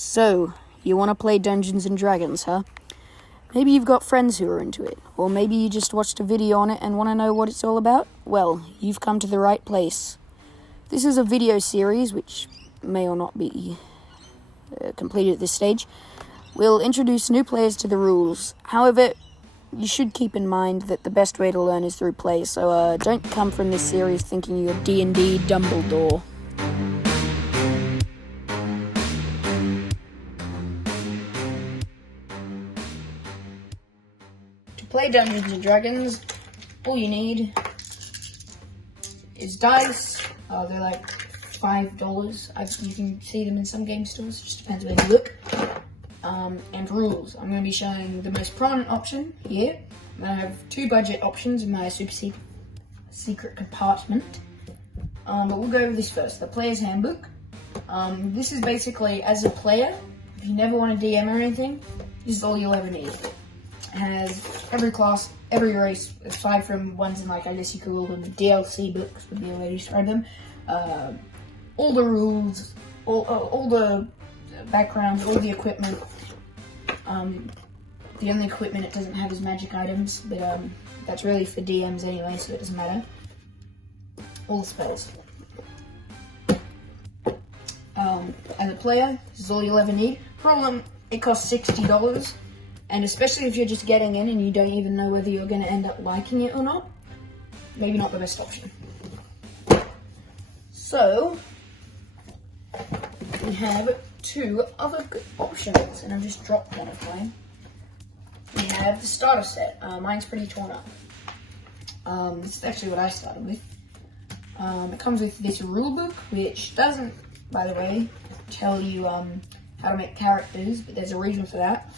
So, you want to play Dungeons and Dragons, huh? Maybe you've got friends who are into it, or maybe you just watched a video on it and want to know what it's all about? Well, you've come to the right place. This is a video series, which may or not be completed at this stage. We'll introduce new players to the rules. However, you should keep in mind that the best way to learn is through play, so don't come from this series thinking you're D&D Dumbledore. To play Dungeons and Dragons, all you need is dice. They're like $5. You can see them in some game stores, it just depends where you look. And rules. I'm going to be showing the most prominent option here. I have two budget options in my super secret compartment. But we'll go over this first. The Player's Handbook. This is basically, as a player, if you never want to DM or anything, this is all you'll ever need. It has every class, every race, aside from ones in, like, I guess you could call them DLC books, would be a way to describe them. All the rules, all the backgrounds, all the equipment. The only equipment it doesn't have is magic items, but that's really for DMs anyway, so it doesn't matter. All the spells. As a player, this is all you'll ever need. Problem, it costs $60, and especially if you're just getting in and you don't even know whether you're going to end up liking it or not, maybe not the best option. So, we have two other good options, and I've just dropped one of mine. We have the starter set. Mine's pretty torn up. This is actually what I started with. It comes with this rule book, which doesn't, by the way, tell you how to make characters, but there's a reason for that.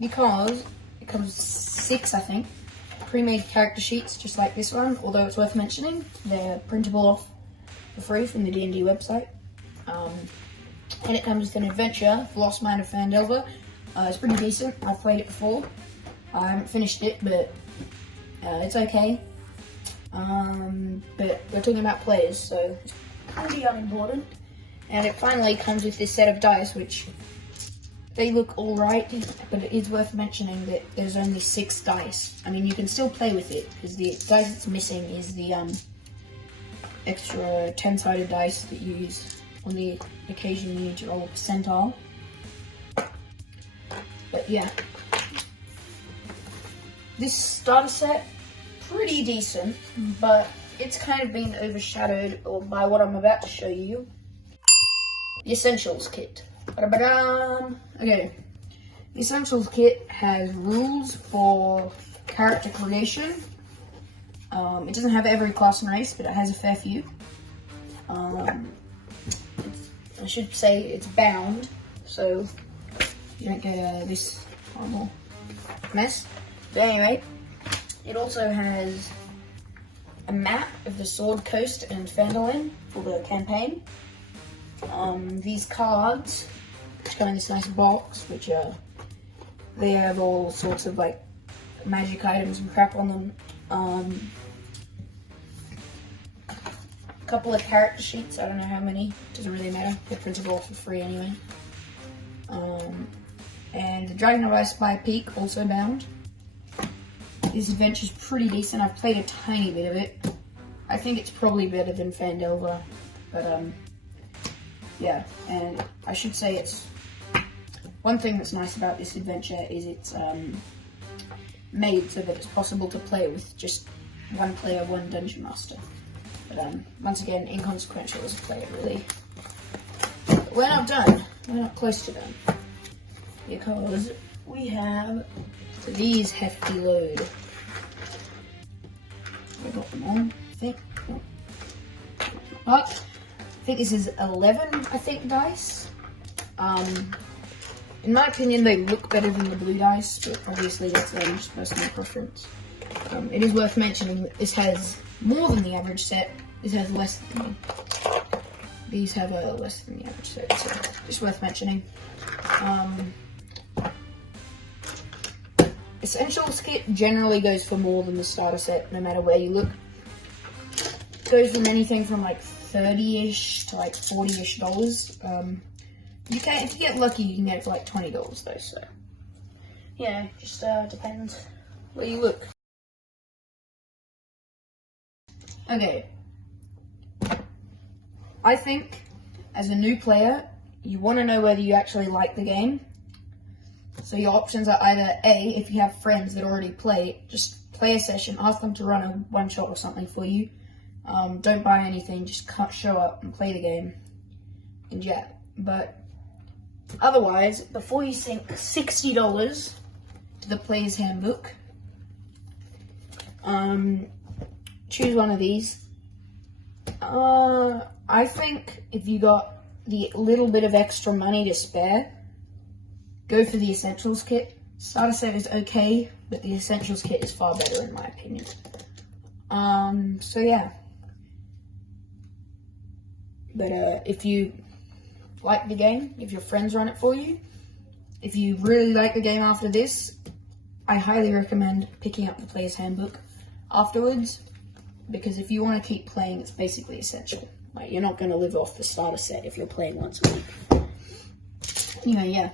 Because it comes with 6, I think, pre-made character sheets, just like this one, although it's worth mentioning. They're printable off for free from the D&D website. And it comes with an adventure, The Lost Mine of Phandelver. It's pretty decent. I've played it before. I haven't finished it, but it's okay. But we're talking about players, so it's pretty unimportant. And it finally comes with this set of dice, which they look alright, but it is worth mentioning that there's only 6 dice. I mean, you can still play with it, because the dice that's missing is the extra 10-sided dice that you use on the occasion you need to roll a percentile. But yeah, this starter set, pretty decent, but it's kind of been overshadowed by what I'm about to show you. The Essentials Kit. Okay, the Essentials Kit has rules for character creation. It doesn't have every class and race, but it has a fair few. I should say it's bound, so you don't get this horrible mess. But anyway, it also has a map of the Sword Coast and Phandalin for the campaign. These cards, which come in this nice box, which they have all sorts of like magic items and crap on them. Couple of character sheets, I don't know how many, doesn't really matter, they're printable for free anyway. And the Dragon of Ice by Peak, also bound. This adventure's pretty decent. I've played a tiny bit of it. I think it's probably better than Phandelver, but yeah, and I should say it's, one thing that's nice about this adventure is it's made so that it's possible to play with just one player, one dungeon master. But once again, inconsequential as a player, really. But we're not done. We're not close to done. Because we have these hefty load. I got them on, I think. But I think this is 11, dice. In my opinion, they look better than the blue dice, but obviously that's just personal preference. It is worth mentioning that this has more than the average set. This has less than, these have less than the average set, so just worth mentioning. Essentials Kit generally goes for more than the starter set, no matter where you look. It goes from anything from like $30-ish to like $40-ish. You can, if you get lucky, you can get it for like $20 though. So yeah, just depends where you look. Okay, I think as a new player, you want to know whether you actually like the game. So your options are either A, if you have friends that already play, just play a session, ask them to run a one-shot or something for you. Don't buy anything, just show up and play the game. And yeah, but otherwise, before you sink $60 to the player's handbook, choose one of these. I think if you got the little bit of extra money to spare, go for the Essentials kit. Starter set is okay, but the Essentials kit is far better in my opinion. So yeah. But if you like the game, if your friends run it for you, if you really like the game after this, I highly recommend picking up the Player's Handbook afterwards, because if you want to keep playing, it's basically essential. Like, you're not going to live off the starter set if you're playing once a week. Anyway, yeah.